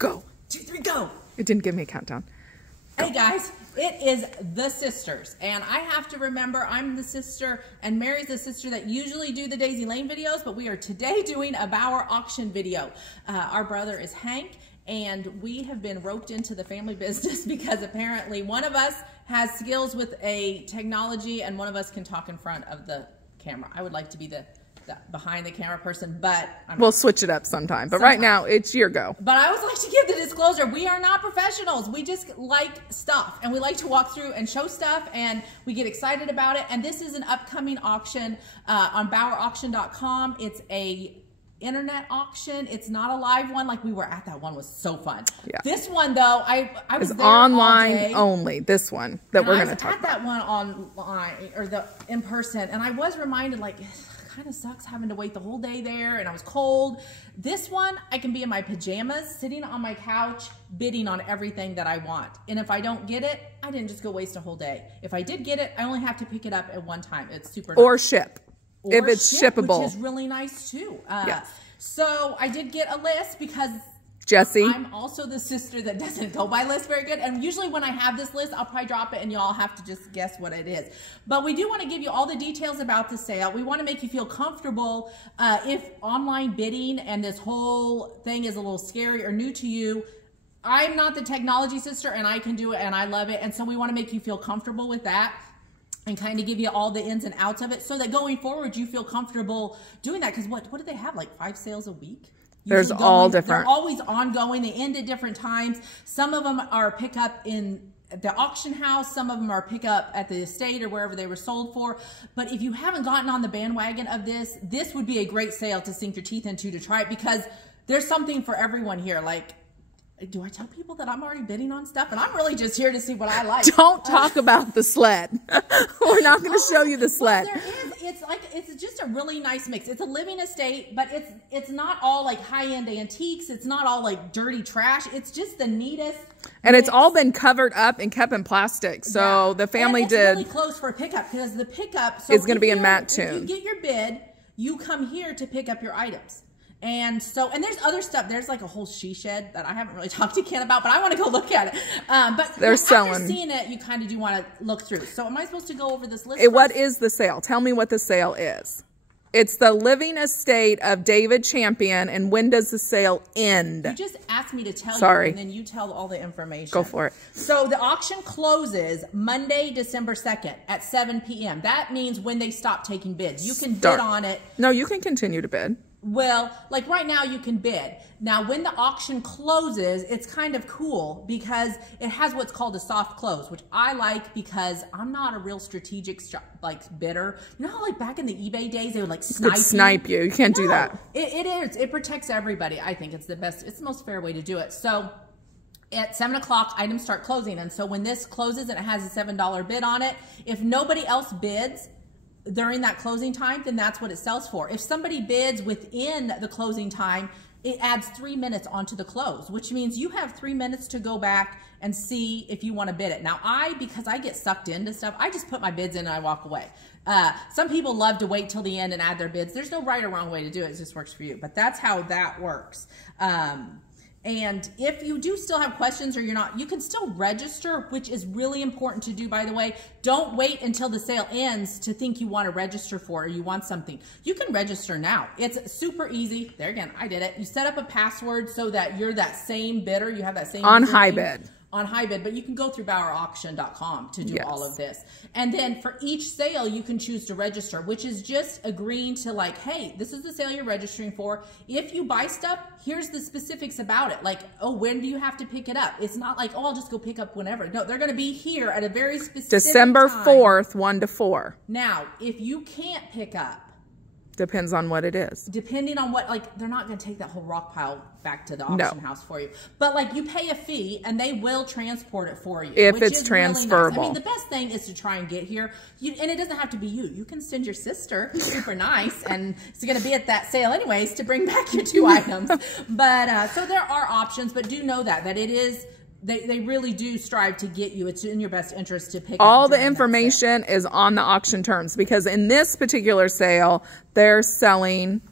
Go. 2, 3, go. It didn't give me a countdown. Hey guys, it is the sisters, and I have to remember I'm the sister and Mary's the sister that usually do the Daisy Lane videos, but we are today doing a Bauer auction video. Our brother is Hank, and we have been roped into the family business because apparently one of us has skills with a technology and one of us can talk in front of the camera. I would like to be the behind the camera person, but we'll switch it up sometime. But right now, it's your go. But I always like to give the disclosure: we are not professionals. We just like stuff, and we like to walk through and show stuff, and we get excited about it. And this is an upcoming auction on BauerAuction.com. It's a internet auction. It's not a live one like we were at. That one was so fun. Yeah. This one though, I was there online all day. Only. This one that we're going to talk about. That one online or the in person, and I was reminded like. Kind of sucks having to wait the whole day there, and I was cold. This one, I can be in my pajamas, sitting on my couch, bidding on everything that I want. And if I don't get it, I didn't just go waste a whole day. If I did get it, I only have to pick it up at one time. It's super nice. Or ship, if it's shippable. Which is really nice too. Yes. So I did get a list because Jesse. I'm also the sister that doesn't go by list very good. And usually when I have this list, I'll probably drop it and y'all have to just guess what it is. But we do want to give you all the details about the sale. We want to make you feel comfortable if online bidding and this whole thing is a little scary or new to you. I'm not the technology sister and I can do it and I love it. And so we want to make you feel comfortable with that and kind of give you all the ins and outs of it so that going forward you feel comfortable doing that. Because what do they have, like 5 sales a week? There's all different. They're always ongoing. They end at different times. Some of them are pickup in the auction house. Some of them are pickup at the estate or wherever they were sold for. But if you haven't gotten on the bandwagon of this, this would be a great sale to sink your teeth into to try it because there's something for everyone here. Like, do I tell people that I'm already bidding on stuff? And I'm really just here to see what I like. Don't talk about the sled. We're not going to show you the sled. Well, it's just a really nice mix. It's a living estate, but it's not all like high-end antiques. It's not all like dirty trash. It's just the neatest. And it's all been covered up and kept in plastic. So the family did. It's really close for a pickup because the pickup is going to be in matte tune. If you get your bid, you come here to pick up your items. And so, and there's other stuff. There's like a whole she shed that I haven't really talked to Ken about, but I want to go look at it. But they're selling. After seeing it, you kind of do want to look through. So am I supposed to go over this list? What is the sale? Tell me what the sale is. It's the living estate of David Champion. And when does the sale end? You just asked me to tell you, and then you tell all the information. Go for it. So the auction closes Monday, December 2nd at 7 p.m. That means when they stop taking bids. You can bid on it. No, you can continue to bid. Well, like right now you can bid. Now when the auction closes, it's kind of cool because it has what's called a soft close, which I like because I'm not a real strategic bidder. You know how like back in the eBay days they would like snipe you? You can't do that. It is. It protects everybody. I think it's the best. It's the most fair way to do it. So at 7 o'clock, items start closing. And so when this closes and it has a $7 bid on it, if nobody else bids during that closing time, then that's what it sells for. If somebody bids within the closing time, it adds 3 minutes onto the close, which means you have 3 minutes to go back and see if you want to bid it. Now, because I get sucked into stuff, I just put my bids in and I walk away. Some people love to wait till the end and add their bids. There's no right or wrong way to do it. It just works for you. But that's how that works. And if you do still have questions or you're not, you can still register, which is really important to do, by the way. Don't wait until the sale ends to think you want to register for or you want something. You can register now. It's super easy. There again, I did it. You set up a password so that you're that same bidder. You have that same on HiBid. On HiBid, but you can go through BauerAuction.com to do all of this. And then for each sale, you can choose to register, which is just agreeing to like, hey, this is the sale you're registering for. If you buy stuff, here's the specifics about it. Like, oh, when do you have to pick it up? It's not like, oh, I'll just go pick up whenever. No, they're going to be here at a very specific December time. 4th, 1 to 4. Now, if you can't pick up, depends on what it is. Depending on what, like, they're not going to take that whole rock pile back to the auction house for you. But, like, you pay a fee, and they will transport it for you. If it's transferable. Really nice. I mean, the best thing is to try and get here. And it doesn't have to be you. You can send your sister, who's super nice, and it's going to be at that sale anyways, to bring back your 2 items. But, so there are options, but do know that it is... They really do strive to get you. It's in your best interest to pick all the information is on the auction terms because in this particular sale, they're selling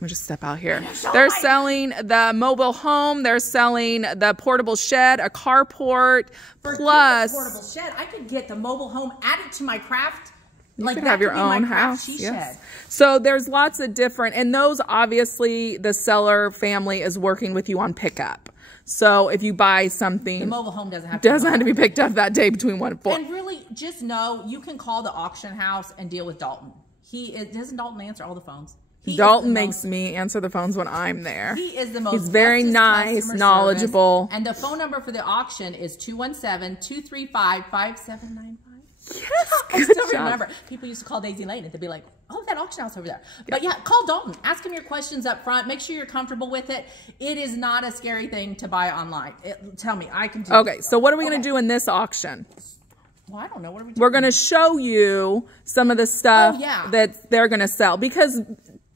Let me just step out here. They're selling the mobile home. They're selling the portable shed, a carport, plus portable shed. I could get the mobile home added to my craft. You could have your own house. Yes. So there's lots of different, and those obviously the seller family is working with you on pickup. So if you buy something, the mobile home doesn't have to be picked up that day between 1 and 4. And really, just know you can call the auction house and deal with Dalton. Doesn't Dalton answer all the phones? Dalton makes me answer the phones when I'm there. He is the most. He's very nice, knowledgeable. And the phone number for the auction is 217-235-5795. Yes, I still remember. People used to call Daisy Lane and they'd be like, oh, that auction house over there. But yeah, call Dalton. Ask him your questions up front. Make sure you're comfortable with it. It is not a scary thing to buy online. Tell me, I can do it. Okay, so what are we going to do in this auction? Well, I don't know. What are we doing? We're going to show you some of the stuff that they're going to sell, because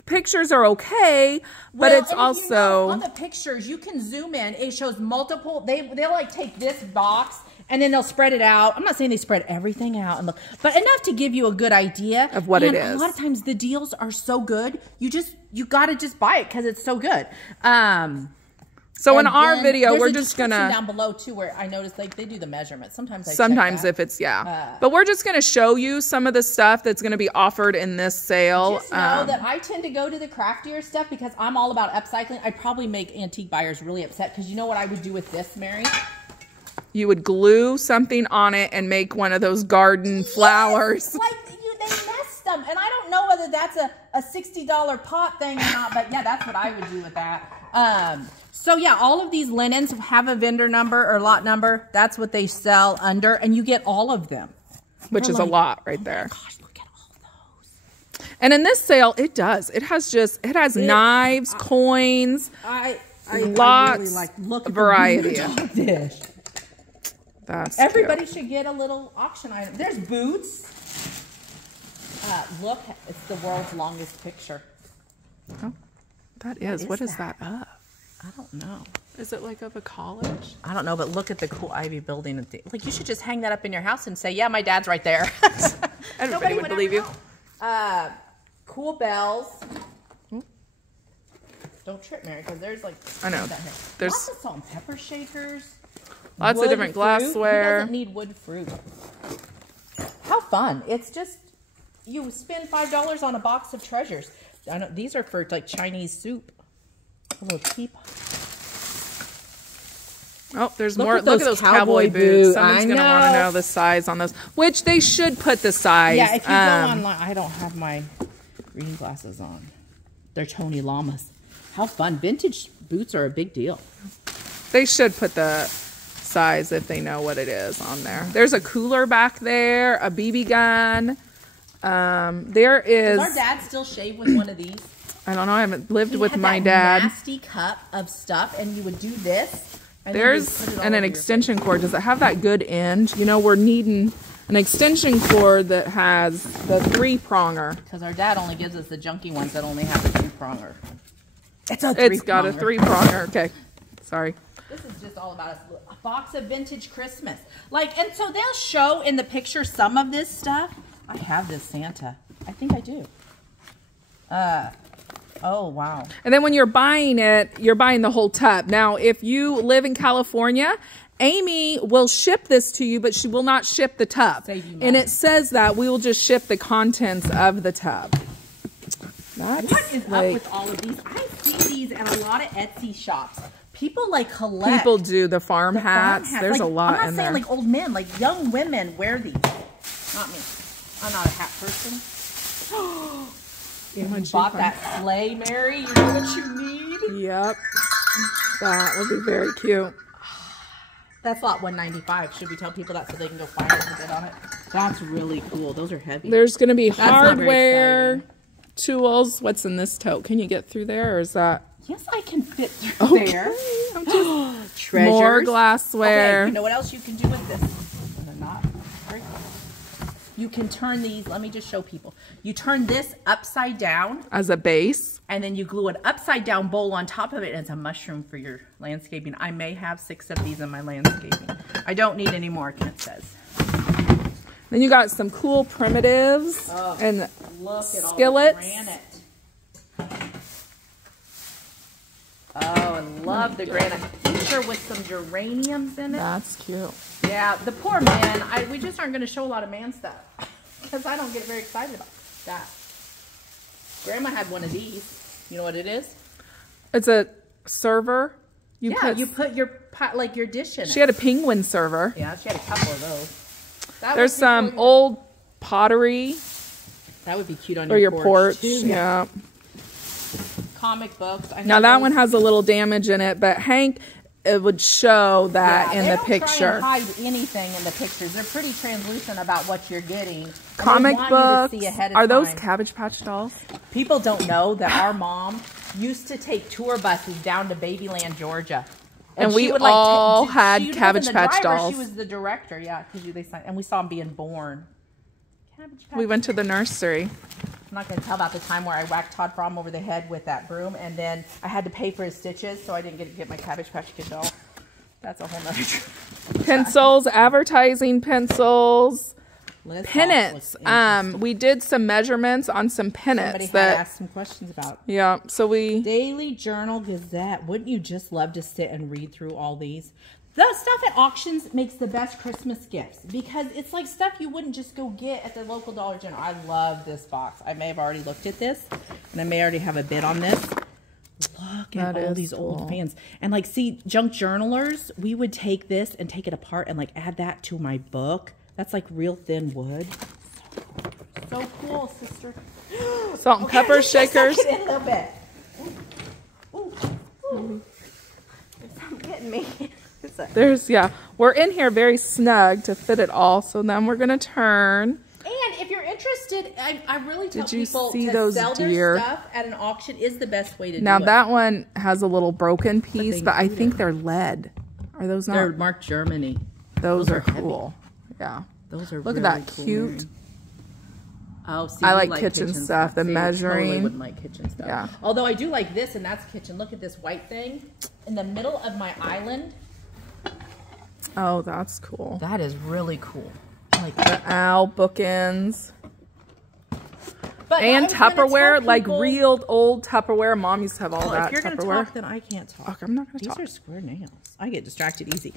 pictures are okay, but it's also on the pictures you can zoom in. It shows multiple. They'll like take this box and then they'll spread it out. I'm not saying they spread everything out and look, but enough to give you a good idea of what it is. A lot of times the deals are so good, you got to just buy it because it's so good. So in our video, we're just gonna down below too, where I noticed they do the measurements. Sometimes if it's but we're just gonna show you some of the stuff that's gonna be offered in this sale. Just know that I tend to go to the craftier stuff because I'm all about upcycling. I'd probably make antique buyers really upset because you know what I would do with this, Mary? You would glue something on it and make one of those garden flowers. Like they messed them, and I don't know whether that's a $60 pot thing or not, but yeah, that's what I would do with that. So yeah, all of these linens have a vendor number or lot number. That's what they sell under, and you get all of them. Which is a lot right there. Gosh, look at all those. And in this sale, it does. It has knives, coins, lots of variety. Everybody should get a little auction item. There's boots. Look, it's the world's longest picture. Oh, that is. What is that of? I don't know. Is it like of a college? I don't know, but look at the cool ivy building. Like, you should just hang that up in your house and say, yeah, my dad's right there. Everybody would believe you. Cool bells. Don't trip, Mary, because there's like... I know. There's lots of salt and pepper shakers. Lots of different glassware. Who doesn't need wood fruit? How fun. It's just... You spend $5 on a box of treasures. I know these are for like Chinese soup. A little teapot. Oh, there's more. Look at those cowboy boots. Someone's going to want to know the size on those. Which they should put the size. Yeah, if you go online. I don't have my reading glasses on. They're Tony Llamas. How fun. Vintage boots are a big deal. They should put the size if they know what it is on there. There's a cooler back there, a BB gun. There is... Does our dad still shave with one of these? I don't know. I haven't lived with my dad. Nasty cup of stuff, and you would do this. And there's an extension cord. Does it have that good end? You know, we're needing an extension cord that has the 3-pronger. Because our dad only gives us the junky ones that only have the 2-pronger. It's got a 3-pronger. Okay. Sorry. This is just all about a box of vintage Christmas. Like, and so they'll show in the picture some of this stuff. I have this Santa. I think I do. Oh, wow. And then when you're buying it, you're buying the whole tub. Now, if you live in California, Amy will ship this to you, but she will not ship the tub. And it says that we will just ship the contents of the tub. What is up with all of these? I see these in a lot of Etsy shops. People like collect. People do the farm hats. There's a lot in there. I'm not saying like old men, like young women wear these. Not me. I'm not a hat person. If you bought that sleigh, Mary, you know what you need? Yep. That would be very cute. That's lot 195. Should we tell people that so they can go find it and get on it? That's really cool. Those are heavy. There's going to be hardware, tools. What's in this tote? Can you get through there, or is that... Yes, I can fit through there. I'm just... Treasures. More glassware. Okay, you know what else you can do with this? You can turn these, let me just show people. You turn this upside down. As a base. And then you glue an upside down bowl on top of it, and it's a mushroom for your landscaping. I may have 6 of these in my landscaping. I don't need any more, Kent says. Then you got some cool primitives and look at skillets. All the granite. Oh, I love the granite feature with some geraniums in it. That's cute. Yeah, the poor man. We just aren't going to show a lot of man stuff because I don't get very excited about that. Grandma had one of these. You know what it is? It's a server. You put your pot, like your dish in it. She had a penguin server. Yeah, she had a couple of those. There's some old pottery. That would be cute on your porch. Too. Yeah. Comic books. Now that one has a little damage in it, but Hank, it would show that in the picture. They don't try and hide anything in the pictures. They're pretty translucent about what you're getting. Comic books. Are those Cabbage Patch dolls? People don't know that our mom used to take tour buses down to Babyland, Georgia. And we all had Cabbage Patch dolls. She was the director, yeah, and we saw them being born. We went to the nursery. I'm not going to tell about the time where I whacked Todd Fromm over the head with that broom, and then I had to pay for his stitches, so I didn't get my Cabbage Patch Kid doll. That's a whole nother. Pencils, advertising pencils, pennants. We did some measurements on some pennants. Somebody had asked some questions about. Yeah, so we... Daily Journal Gazette. Wouldn't you just love to sit and read through all these? The stuff at auctions makes the best Christmas gifts because it's like stuff you wouldn't just go get at the local Dollar General. I love this box. I may have already looked at this, and I may already have a bid on this. Look at all these old fans. And like, see, junk journalers, we would take this and take it apart and like add that to my book. That's like real thin wood. So cool, sister. Salt and pepper shakers. It in a little bit. Ooh. There's something getting me. We're in here very snug to fit it all, so then we're gonna turn. And if you're interested, I really tell people see to those sell deer? their stuff at an auction is the best way to do it. Now that one has a little broken piece, but I think they're lead. Are those not? They're marked Germany. Those are cool. Yeah. Those are Look at that cute. Oh, see, I like kitchen stuff. The measuring. Totally wouldn't like kitchen stuff. Yeah. Although I do like this, and that's kitchen. Look at this white thing in the middle of my island. Oh, that's cool. That is really cool. Like the owl bookends. And Tupperware, like real old Tupperware. Mom used to have all that Tupperware. If you're going to talk, then I can't talk. Okay, I'm not going to talk. These are square nails. I get distracted easy.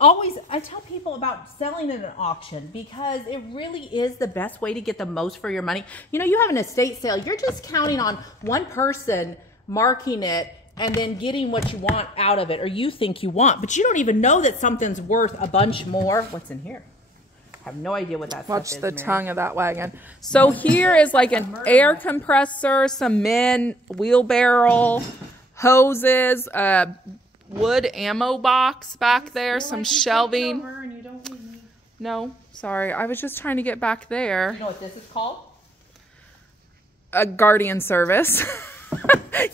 Always, I tell people about selling at an auction because it really is the best way to get the most for your money. You know, you have an estate sale. You're just counting on one person marking it and then getting what you want out of it, or you think you want, but you don't even know that something's worth a bunch more. What's in here? I have no idea what that stuff is. Watch the tongue of that wagon. So here is like an air compressor, some men, wheelbarrow, hoses, wood ammo box back there, some shelving. No, sorry. I was just trying to get back there. You know what this is called? A guardian service.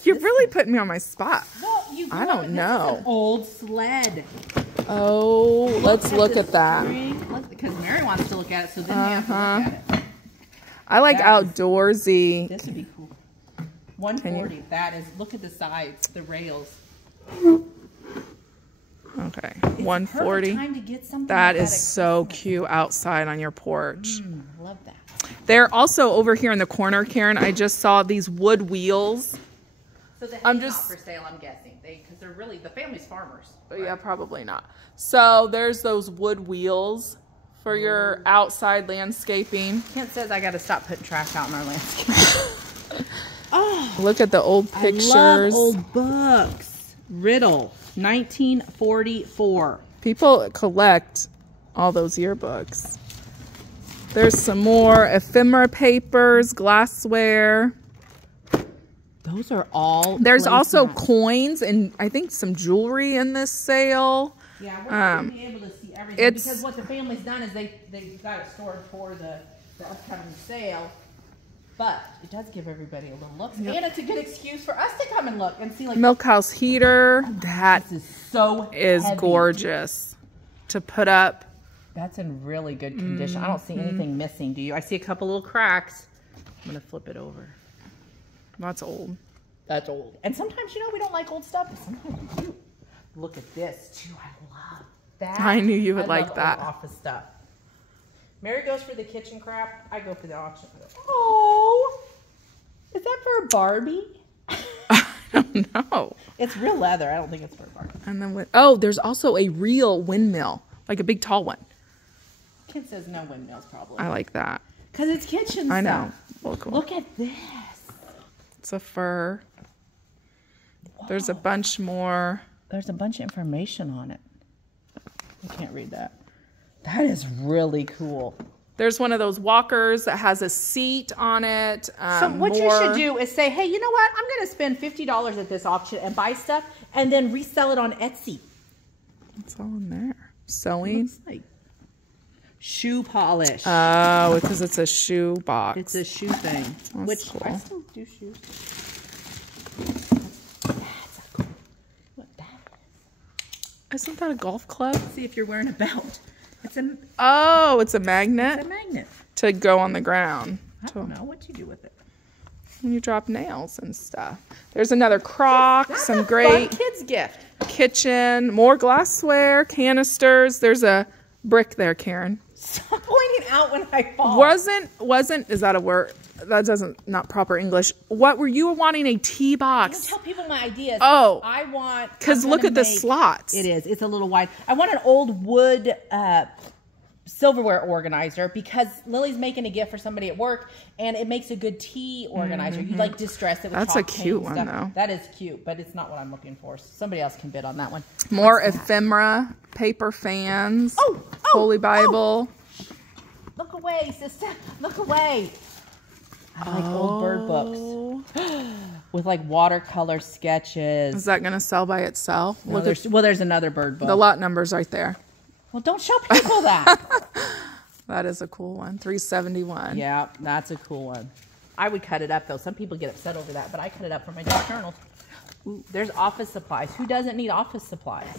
You're really putting me on my spot. Well, I don't know. This is an old sled. Oh, let's look at that. Because Mary wants to look at it, so then we have to look at it. I like outdoorsy. This would be cool. 140. That is. Look at the sides, the rails. Okay, 140. Time to get something that is so cute outside on your porch. Love that. They're also over here in the corner, Karen. I just saw these wood wheels. So the hay's not for sale, I'm guessing, because they're really the family's farmers. Right? Yeah, probably not. So there's those wood wheels for your outside landscaping. Kent says I got to stop putting trash out in our landscape. Oh, look at the old pictures. I love old books. Riddle, 1944. People collect all those yearbooks. There's some more ephemera papers, glassware. Those are all. There's also coins and I think some jewelry in this sale. Yeah, we're not going to be able to see everything because what the family's done is they've got it stored for the upcoming sale. But it does give everybody a little look, and it's a good excuse for us to come and look and see. Like milk house heater, that is heavy. Gorgeous to put up. That's in really good condition. I don't see anything missing. Do you? I see a couple little cracks. I'm gonna flip it over. That's old. That's old. And sometimes, you know, we don't like old stuff, but sometimes we do. Look at this too. I love that. I knew you would like that. Old office stuff. Mary goes for the kitchen crap. I go for the auction. Oh, is that for a Barbie? don't know. It's real leather. I don't think it's bird bark. And then oh, there's also a real windmill, like a big tall one. Kid says no windmills, probably. I like that. Because it's kitchen stuff. I know. Well, cool. Look at this. It's a fur. Whoa. There's a bunch more. There's a bunch of information on it. I can't read that. That is really cool. There's one of those walkers that has a seat on it. So what you should do is say, hey, you know what? I'm going to spend $50 at this auction and buy stuff and then resell it on Etsy. What's all in there? Sewing? Looks like shoe polish. Oh, because it's a shoe box. It's a shoe thing. That's which cool. I still do shoes. What that is. Isn't that a golf club? See if you're wearing a belt. It's a Oh, it's a magnet? It's a magnet. To go on the ground. I don't know what you do with it. When you drop nails and stuff. There's another crock, That's some a great fun kid's gift. kitchen, more glassware, canisters. There's a brick there, Karen. Stop pointing out when I fall. Wasn't, is that a word? That doesn't, not proper English. What were you wanting a tea box? Don't tell people my ideas. Oh. I want. Because look at the slots. It is. It's a little wide. I want an old wood silverware organizer because Lily's making a gift for somebody at work and it makes a good tea organizer. You like distress it with That's a chalk paint cute and one stuff. though. That is cute, but it's not what I'm looking for. So somebody else can bid on that one. More ephemera, paper fans. Oh, Holy Bible. Look away, sister. Look away. I like old bird books with like watercolor sketches. Is that going to sell by itself? No, there's another bird book. The lot number's right there. Well, don't show people that. That is a cool one. $3.71. Yeah, that's a cool one. I would cut it up though. Some people get upset over that, but I cut it up for my dark journals. Ooh, there's office supplies. Who doesn't need office supplies?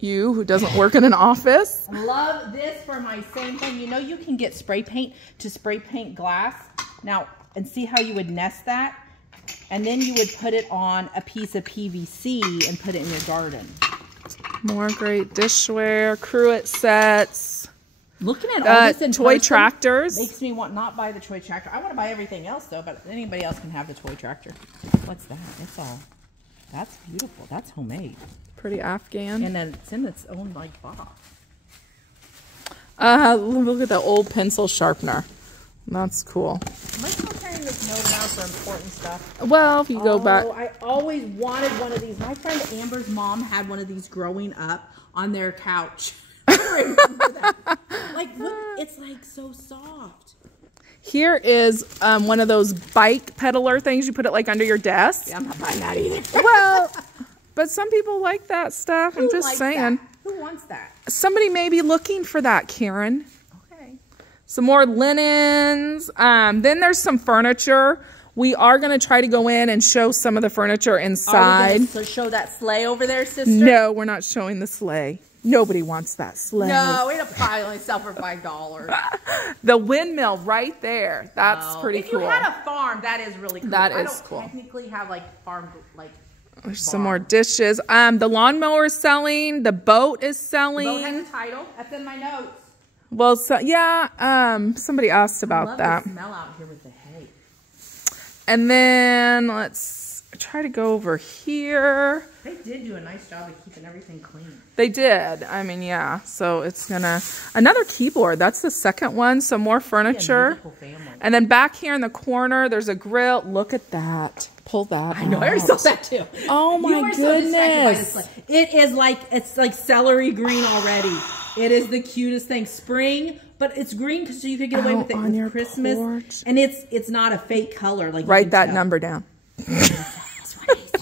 You, who doesn't work in an office. Love this for my same thing. You know you can get spray paint to spray paint glass. Now, and see how you would nest that? And then you would put it on a piece of PVC and put it in your garden. More great dishware, cruet sets. Looking at all this in toy person tractors. makes me want not buy the toy tractor. I want to buy everything else though, but anybody else can have the toy tractor. What's that? It's all. That's beautiful. That's homemade. Pretty Afghan. And then it's in its own like box. Look at the old pencil sharpener. That's cool. Am I still carrying this note around for important stuff? Well, if you go back. I always wanted one of these. My friend Amber's mom had one of these growing up on their couch. I remember that. Like, look, it's like so soft. Here is one of those bike peddler things. You put it like under your desk. Yeah, I'm not buying that either. Well, but some people like that stuff. I'm just saying. That? Who wants that? Somebody may be looking for that, Karen. Okay. Some more linens. Then there's some furniture. We are going to try to go in and show some of the furniture inside. Are we going to show that sleigh over there, sister? No, we're not showing the sleigh. Nobody wants that sleigh. No, it'll probably only sell for $5. The windmill right there. That's pretty cool. If you had a farm, that is really cool. That is I don't cool. technically have like farm like. There's some more dishes. The lawnmower is selling. The boat is selling. The boat has a title. That's in my notes. Well, so, yeah. Somebody asked about I love that. the smell out here with the hay. And then let's try to go over here. They did do a nice job of keeping everything clean. They did. I mean, yeah. So it's another keyboard. That's the second one. Some more furniture. And then back here in the corner, there's a grill. Look at that. Pull that I know. I already saw that too. Oh my goodness. It's like celery green already. It is the cutest thing. Spring, but it's green so you could get away with it on your with Christmas. porch. And it's not a fake color. Like Write that number down.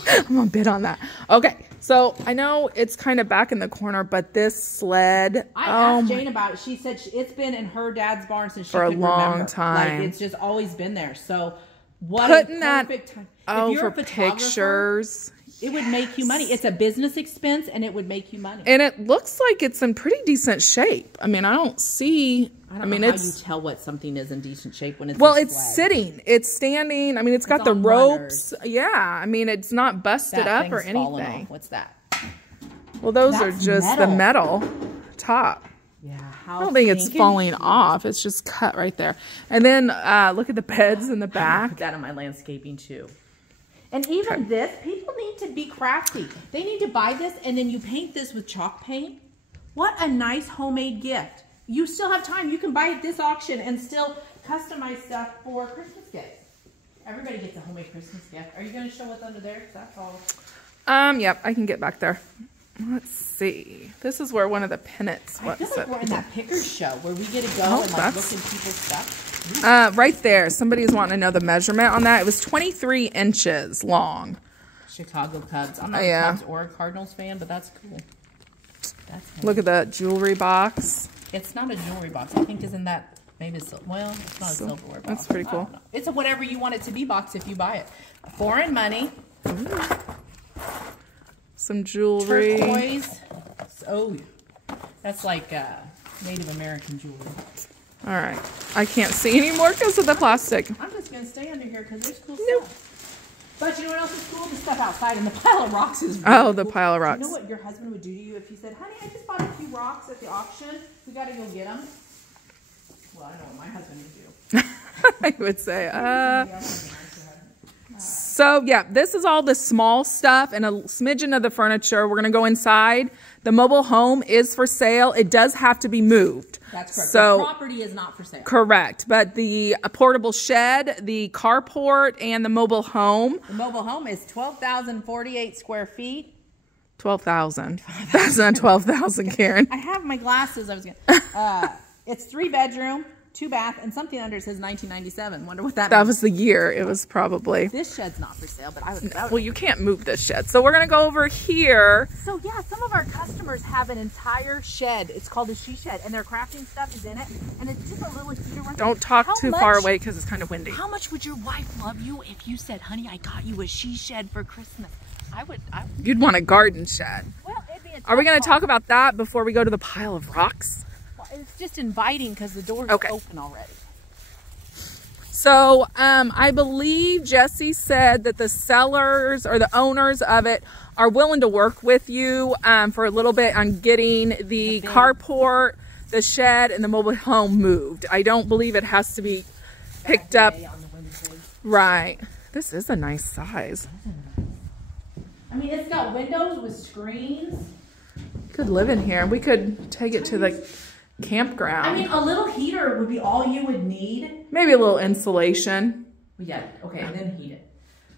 I'm gonna bid on that. Okay, so I know it's kind of back in the corner, but this sled. I asked Jane about it. She said it's been in her dad's barn since she for a could long remember. time. Like it's just always been there. So what putting a that perfect time. oh if you're for a photographer, pictures. It would make you money. It's a business expense, and it would make you money. And it looks like it's in pretty decent shape. I mean, I don't see. I mean, how you tell what something is in decent shape when it's it's sitting, it's standing. I mean, it's got the ropes. Yeah, I mean, it's not busted up or anything. What's that? Well, those are just the metal top. Yeah, I don't think it's falling off. It's just cut right there. And then look at the beds in the back. Put that on my landscaping too. And even this, people need to be crafty. They need to buy this, and then you paint this with chalk paint. What a nice homemade gift. You still have time. You can buy at this auction and still customize stuff for Christmas gifts. Everybody gets a homemade Christmas gift. Are you going to show what's under there? That's all. Yep, I can get back there. Let's see. This is where one of the pennants was. I feel like we're in that Pickers show where we get to go and like look at people's stuff. Right there. Somebody's wanting to know the measurement on that. It was 23 inches long. Chicago Cubs. I'm not a Cubs or a Cardinals fan, but that's cool. That's Look at the jewelry box. It's not a jewelry box. I think isn't that maybe it's well, it's not a silverware box. That's pretty cool. It's a whatever you want it to be box if you buy it. Foreign money. Some jewelry. Turquoise. Oh, that's like Native American jewelry. All right. I can't see anymore because of the plastic. I'm just going to stay under here because there's cool stuff. But you know what else is cool? The stuff outside and the pile of rocks is really the cool. pile of rocks. You know what your husband would do to you if you said, honey, I just bought a few rocks at the auction. We got to go get them. Well, I know what my husband would do. I would say, So, yeah, this is all the small stuff and a smidgen of the furniture. We're going to go inside. The mobile home is for sale. It does have to be moved. That's correct. So, the property is not for sale. Correct. But the portable shed, the carport, and the mobile home. The mobile home is 12,048 square feet. 12,000. That's not 12,000, Karen. I have my glasses. I was going to. It's 3-bedroom. 2-bath, and something under it says 1997. Wonder what that means. That was the year. It was probably. This shed's not for sale, but I would. Well, you can't move this shed. So we're going to go over here. So, yeah, some of our customers have an entire shed. It's called a she shed, and their crafting stuff is in it, and it's just a little heater. Don't talk too far away because it's kind of windy. How much would your wife love you if you said, honey, I got you a she shed for Christmas? I would. You'd want a garden shed. Well, it'd be a Are we going to talk about that before we go to the pile of rocks? It's just inviting because the door's open already. So I believe Jesse said that the sellers or the owners of it are willing to work with you for a little bit on getting the carport, the shed, and the mobile home moved. I don't believe it has to be picked up. Right. This is a nice size. I mean, it's got windows with screens. You could live in here. We could take it to the campground. I mean, a little heater would be all you would need. Maybe a little insulation. Yeah, okay, and then heat it.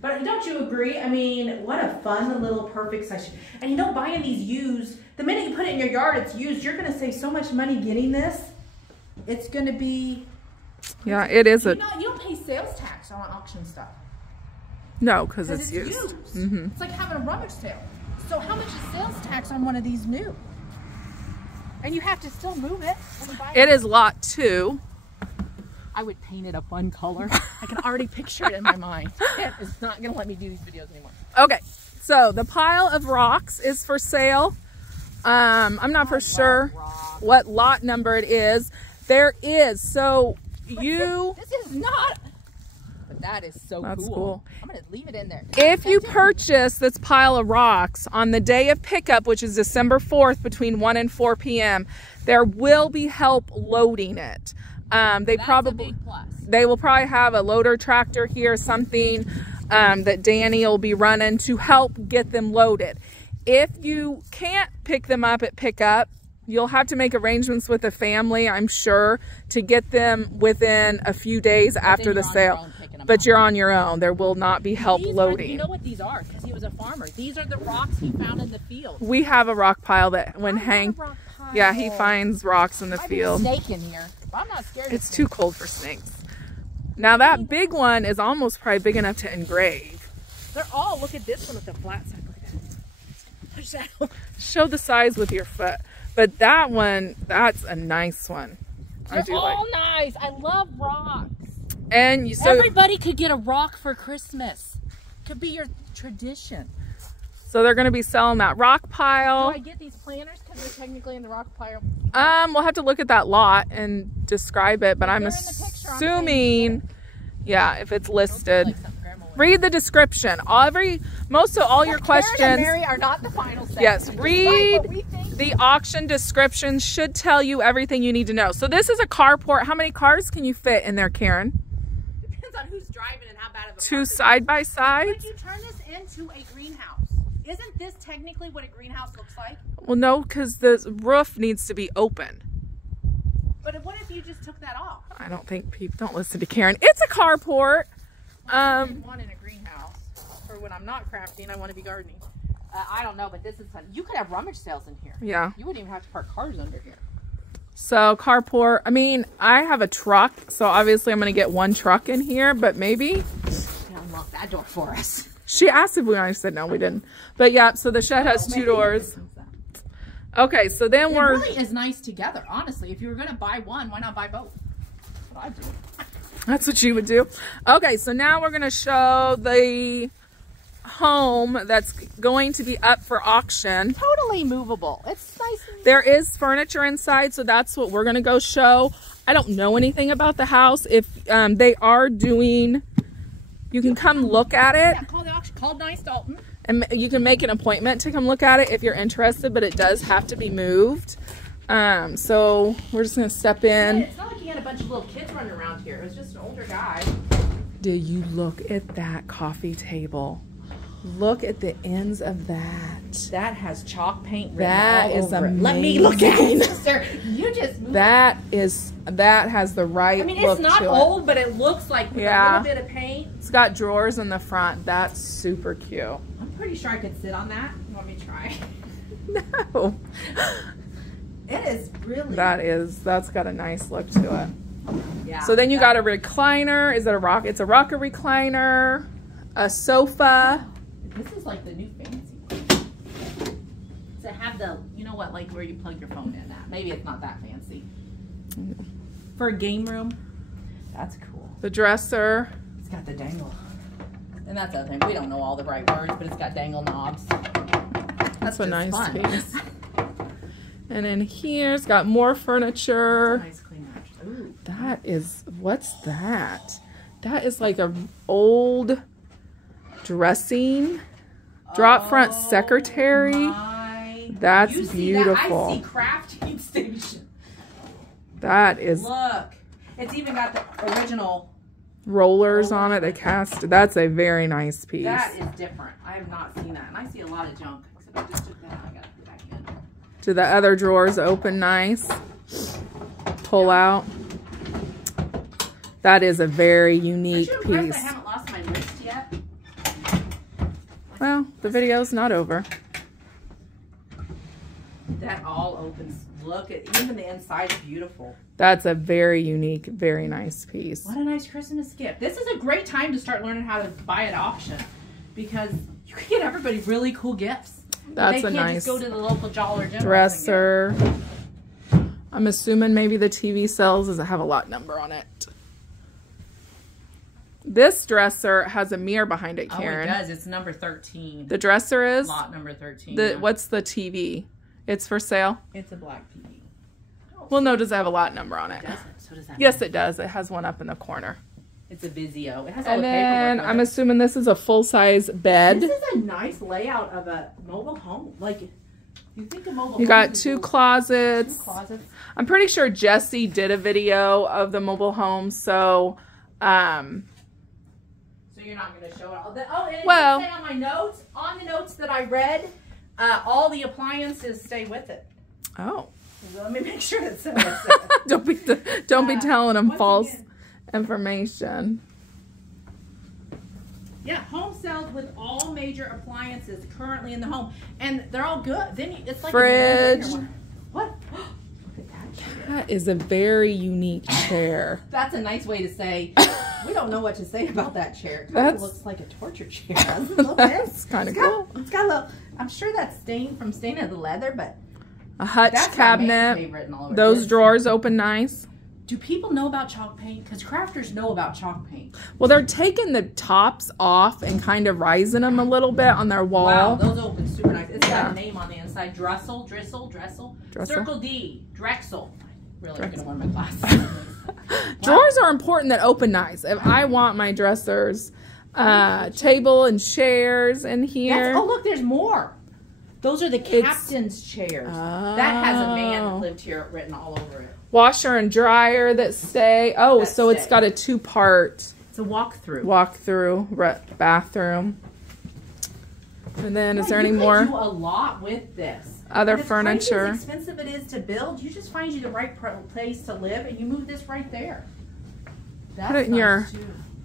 But don't you agree? I mean, what a fun little perfect section. And you know, buying these used, the minute you put it in your yard, it's used. You're going to save so much money getting this. It's going to be... Yeah, it is you don't pay sales tax on auction stuff. No, because it's used. Mm-hmm. It's like having a rummage sale. So how much is sales tax on one of these new? And you have to still move it. It is lot 2. I would paint it a fun color. I can already picture it in my mind. It's not going to let me do these videos anymore. Okay, so the pile of rocks is for sale. I'm not for sure what lot number it is. There is, so you... This is not... But that is so cool. I'm going to leave it in there. If you purchase this pile of rocks on the day of pickup, which is December 4th between 1 and 4 p.m., there will be help loading it. They will probably have a loader tractor here, something that Danny will be running to help get them loaded. If you can't pick them up at pickup, you'll have to make arrangements with the family, I'm sure, to get them within a few days after the sale. But you're on your own. There will not be help loading. You know what these are? Because he was a farmer. These are the rocks he found in the field. We have a rock pile that when Hank, yeah, he finds rocks in the field. There's a snake in here. I'm not scared. It's too cold for snakes. Now that big one is almost probably big enough to engrave. They're all. Look at this one with the flat side. Look at that. Show the size with your foot. But that one, that's a nice one. They're all nice. I love rocks. And so everybody could get a rock for Christmas. Could be your tradition. So they're going to be selling that rock pile. Do I get these planters because they're technically in the rock pile? We'll have to look at that lot and describe it, but I'm assuming, yeah, if it's listed. Read the description. Most of all your questions. Karen and Mary are not the final say. Yes, read the auction description. Should tell you everything you need to know. So this is a carport. How many cars can you fit in there, Karen? Depends on who's driving and how bad of a two side by sides. Could you turn this into a greenhouse? Isn't this technically what a greenhouse looks like? Well, no, because the roof needs to be open. But what if you just took that off? I don't think people don't listen to Karen. It's a carport. One in a greenhouse. For when I'm not crafting, I want to be gardening. I don't know, but this is fun. You could have rummage sales in here. Yeah. You wouldn't even have to park cars under here. So carport. I mean, I have a truck, so obviously I'm going to get one truck in here, but maybe. Unlock that door for us. She asked if we wanted. I said no, we didn't. But yeah, so the shed has two doors. Okay, so then it really is nice together, honestly. If you were going to buy one, why not buy both? That's what I do. That's what you would do. Okay, so now we're going to show the home that's going to be up for auction. Totally movable. It's nice. There is furniture inside, so that's what we're going to go show. I don't know anything about the house. If they are doing, you can come look at it. Yeah, call the auction. Call Nice Dalton. And you can make an appointment to come look at it if you're interested, but it does have to be moved. So we're just going to step in. It's not like you had a bunch of little kids running around here. It was just an older guy. Do you look at that coffee table? Look at the ends of that. That has chalk paint written That all is over amazing. it. Let me look at it, sister. You just moved. That has the right I mean, look it's not to old, but it looks like with a little bit of paint. It's got drawers in the front. That's super cute. I'm pretty sure I could sit on that. You want me to try? No. It is really. That's got a nice look to it. Yeah. So then you got a recliner. Is it a rock? It's a rocker recliner, a sofa. This is like the new fancy one. To have the, you know what, like where you plug your phone in at. Maybe it's not that fancy. For a game room, that's cool. The dresser. It's got the dangle. And that's the other thing. We don't know all the right words, but it's got dangle knobs. That's a nice fun. piece. And then here's got more furniture. Nice clean mattress. Ooh. That is, what's that? That is like a old dressing, drop front secretary. That's beautiful. I see crafting station. That is. Look, it's even got the original rollers on it. They cast. That's a very nice piece. That is different. I have not seen that, and I see a lot of junk. Except I just took that out. I gotta put it back in. Do the other drawers open nice? Pull out. That is a very unique piece. I haven't lost my wrist yet. Well, the video's not over. That all opens. Look at even the inside is beautiful. That's a very unique, very nice piece. What a nice Christmas gift. This is a great time to start learning how to buy at auction because you can get everybody really cool gifts. That's they a can't nice just go to the local Dollar General dresser. I'm assuming maybe the TV sells. Does it have a lot number on it? This dresser has a mirror behind it, Karen. Oh, it does. It's number 13. The dresser is? Lot number 13. Yeah. What's the TV? It's for sale? It's a black TV. Oh, well, no, does it have a lot number on it? It doesn't. So does that yes, it does. It has one up in the corner. It's a Vizio. It has all and the then paperwork. I'm assuming this is a full-size bed. This is a nice layout of a mobile home. Like, you think a mobile home. You got two closets. Two closets. I'm pretty sure Jesse did a video of the mobile home, so So you're not going to show it all. Oh, and it well, did say on the notes that I read, all the appliances stay with it. Oh. So let me make sure that says don't be telling them false information. Yeah, home sells with all major appliances currently in the home, and they're all good. Then it's like fridge. What? Look at that chair. That is a very unique chair. That's a nice way to say we don't know what to say about that chair. It kind of looks like a torture chair. That's kind of cool. It's got a little. I'm sure that's stained from staining the leather, but a hutch cabinet. Those drawers open nice. Do people know about chalk paint? Because crafters know about chalk paint. Well, they're taking the tops off and kind of rising them a little bit on their wall. Wow, those open super nice. It's got a name on the inside. Dressel. Circle D. Drexel. Really going to wear my glasses. Drawers are important that open nice. If I want my dressers, table and chairs in here. Oh, look, there's more. Those are the captain's chairs. Oh. That has a man that lived here written all over it. Washer and dryer that stay. Oh, so it's got a two-part. It's a walkthrough. Bathroom. And then, is there any more? You can do a lot with this. Other furniture. As expensive it is to build, you just find you the right place to live, and you move this right there. Put it in your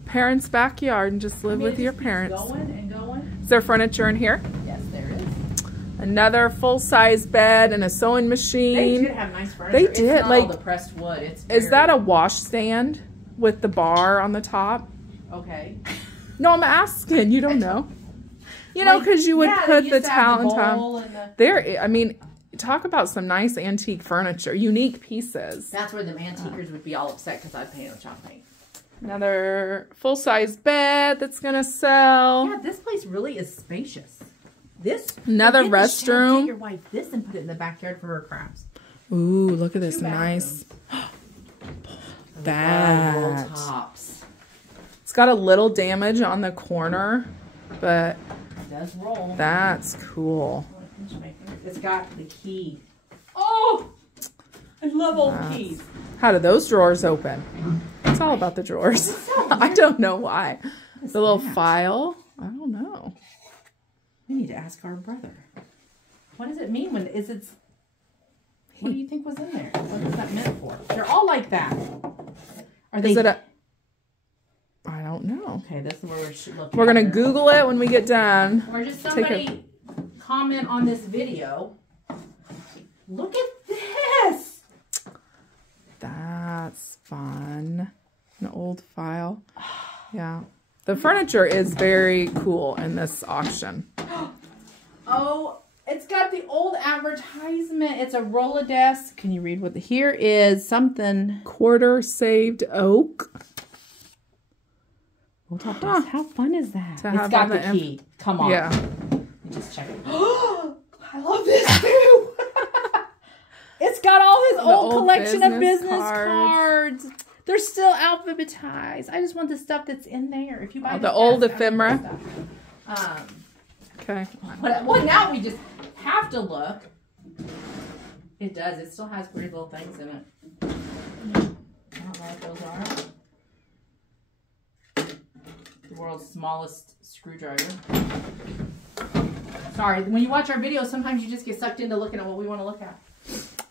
parents' backyard and just live with your parents. Going and going. Is there furniture in here? Yes, there is. Another full-size bed and a sewing machine. They did have nice furniture. They did. It's not like all the pressed wood. It's is that a washstand with the bar on the top? Okay. No, I'm asking. You don't know. You know, because you would put the towel on top. There, I mean, talk about some nice antique furniture, unique pieces. That's where the antiquers would be all upset because I'd paint with chalk paint. Another full-size bed that's gonna sell. Yeah, this place really is spacious. Another restroom. Get your wife this and put it in the backyard for her crafts. Ooh, look at this nice. That. Tops. It's got a little damage on the corner, but it does roll. That's cool. It's got the key. Oh, I love old keys. How do those drawers open? It's all about the drawers. I don't know why. The little file. I don't know. We need to ask our brother. What does it mean when what do you think was in there? What is that meant for? They're all like that. Are they? I don't know. Okay, this is where we're looking. We're gonna Google it when we get done. Or just somebody comment on this video. Look at this. That's fun. An old file. Yeah. The furniture is very cool in this auction. Oh, it's got the old advertisement. It's a Rolodex. Can you read what here is something? Quarter saved oak. We'll talk about this. How fun is that? It's got the key. Come on. Yeah. Just check it. I love this too. It's got all his old collection of business cards. They're still alphabetized. I just want the stuff that's in there. If you buy the old ephemera. Okay. Well, now we just have to look. It does. It still has weird little things in it. I don't know what those are. The world's smallest screwdriver. Sorry, when you watch our videos, sometimes you just get sucked into looking at what we want to look at.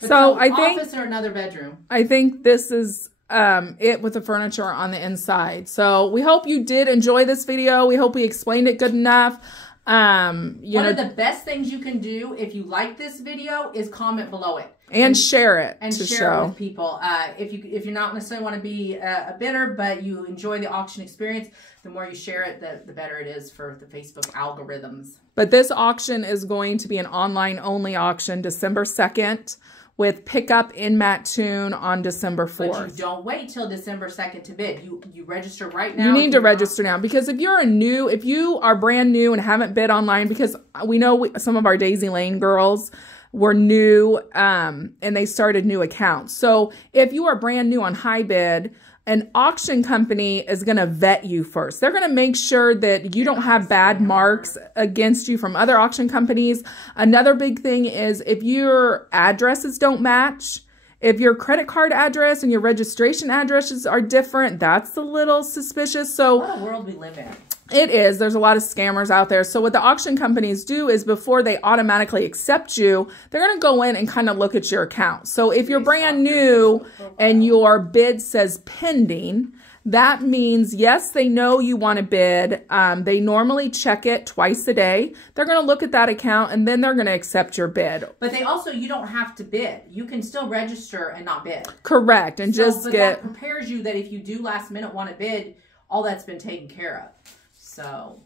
But so I think office or another bedroom. I think this is it with the furniture on the inside. So we hope you did enjoy this video. We hope we explained it good enough. One of the best things you can do if you like this video is comment below it and share it and share it with people. If you're not necessarily want to be a bidder, but you enjoy the auction experience, the more you share it, the better it is for the Facebook algorithms. But this auction is going to be an online only auction, December 2nd. With pickup in Mattoon on December 4th. But you don't wait till December 2nd to bid. You register right now. You need to register now, because if you are brand new and haven't bid online, because we know some of our Daisy Lane girls were new and they started new accounts. So if you are brand new on HiBid, an auction company is going to vet you first. They're going to make sure that you don't have bad marks against you from other auction companies. Another big thing is if your addresses don't match, if your credit card address and your registration addresses are different, that's a little suspicious. So what a world we live in. It is. There's a lot of scammers out there. So what the auction companies do is before they automatically accept you, they're going to go in and kind of look at your account. So if you're brand new and your bid says pending, that means, yes, they know you want to bid. They normally check it twice a day. They're going to look at that account and then they're going to accept your bid. But you don't have to bid. You can still register and not bid. Correct. And that prepares you that if you do last minute want to bid, all that's been taken care of. So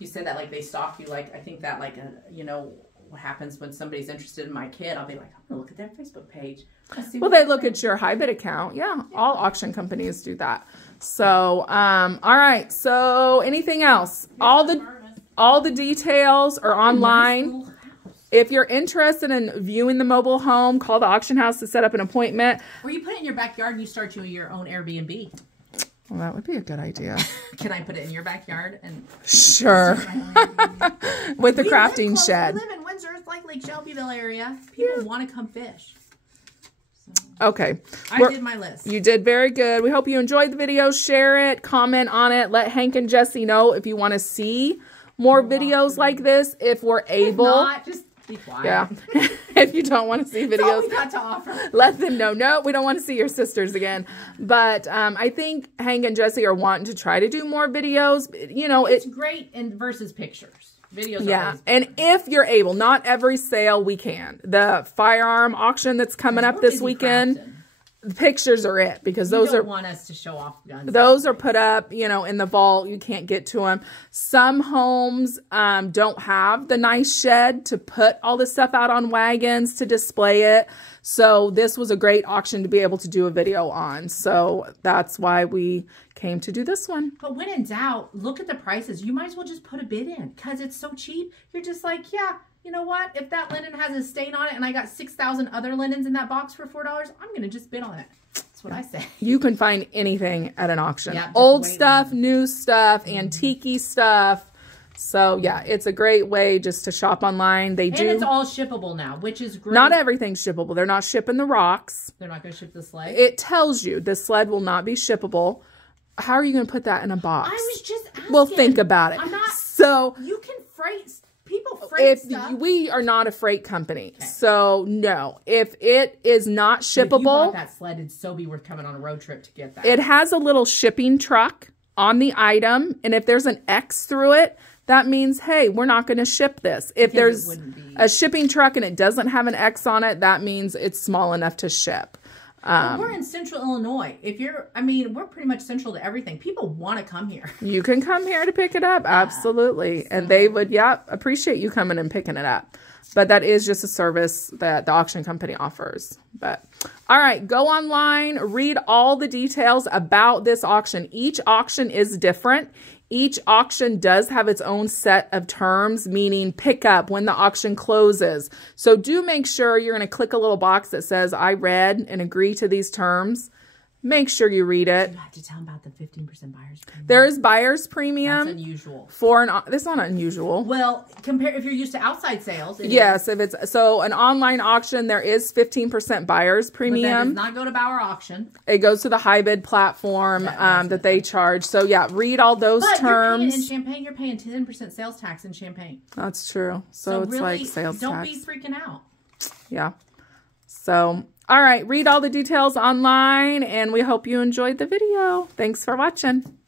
you said that like they stalk you, like I think that like what happens when somebody's interested in my kid, I'll be like, I'm gonna look at their Facebook page. Well, they look at your HiBid account. Yeah, all auction companies do that. So all right, so anything else? All the details are online. If you're interested in viewing the mobile home, call the auction house to set up an appointment. Or you put it in your backyard and you start doing your own Airbnb. Well, that would be a good idea. Can I put it in your backyard? Sure. With the crafting shed. We live in Windsor. It's like Lake Shelbyville area. People want to come fish. Okay. I did my list. You did very good. We hope you enjoyed the video. Share it, comment on it. Let Hank and Jesse know if you want to see more videos like this, if we're able. If not, just be quiet. Yeah. If you don't want to see videos, That's all we got to offer. Let them know. No, we don't want to see your sisters again. But I think Hank and Jesse are wanting to try to do more videos. You know, it's great in versus pictures. Videos. Yeah, and if you're able, not every sale we can. The firearm auction that's coming up this weekend, the pictures are it, because those are want us to show off guns. Those are put up, you know, in the vault. You can't get to them. Some homes don't have the nice shed to put all this stuff out on wagons to display it. So this was a great auction to be able to do a video on. So that's why we came to do this one. But when in doubt, look at the prices. You might as well just put a bid in because it's so cheap. You're just like, yeah, you know what? If that linen has a stain on it and I got 6,000 other linens in that box for $4, I'm going to just bid on it. That's what I say. You can find anything at an auction. Yeah, old stuff, new stuff, antique-y stuff. So, yeah, it's a great way just to shop online. And it's all shippable now, which is great. Not everything's shippable. They're not shipping the rocks. They're not going to ship the sled? It tells you the sled will not be shippable. How are you going to put that in a box? I was just asking. Well, think about it. I'm not. So, you can freight. People freight stuff. We are not a freight company. Okay. So, no. If it is not shippable. If you bought that sled, it'd so be worth coming on a road trip to get that. It has a little shipping truck on the item. And if there's an X through it, that means, hey, we're not going to ship this. If there's a shipping truck and it doesn't have an X on it, that means it's small enough to ship. We're in Central Illinois. We're pretty much central to everything. People want to come here. You can come here to pick it up. Absolutely. And they would, appreciate you coming and picking it up. But that is just a service that the auction company offers. But, all right, go online, read all the details about this auction. Each auction is different. Each auction does have its own set of terms, meaning pick up when the auction closes. So do make sure you're going to click a little box that says, I read and agree to these terms. Make sure you read it. You have to tell them about the 15% buyer's premium. There is buyer's premium. That's unusual. That's not unusual. Well, if you're used to outside sales. Yes, if it's so an online auction, there is 15% buyer's premium. But that does not go to Bauer Auction. It goes to the HiBid platform that they charge. So yeah, read all those terms. In Champaign, you're paying 10% sales tax in Champaign. That's true. So it's really, like sales tax. Don't be freaking out. Yeah. So, all right, read all the details online, and we hope you enjoyed the video. Thanks for watching.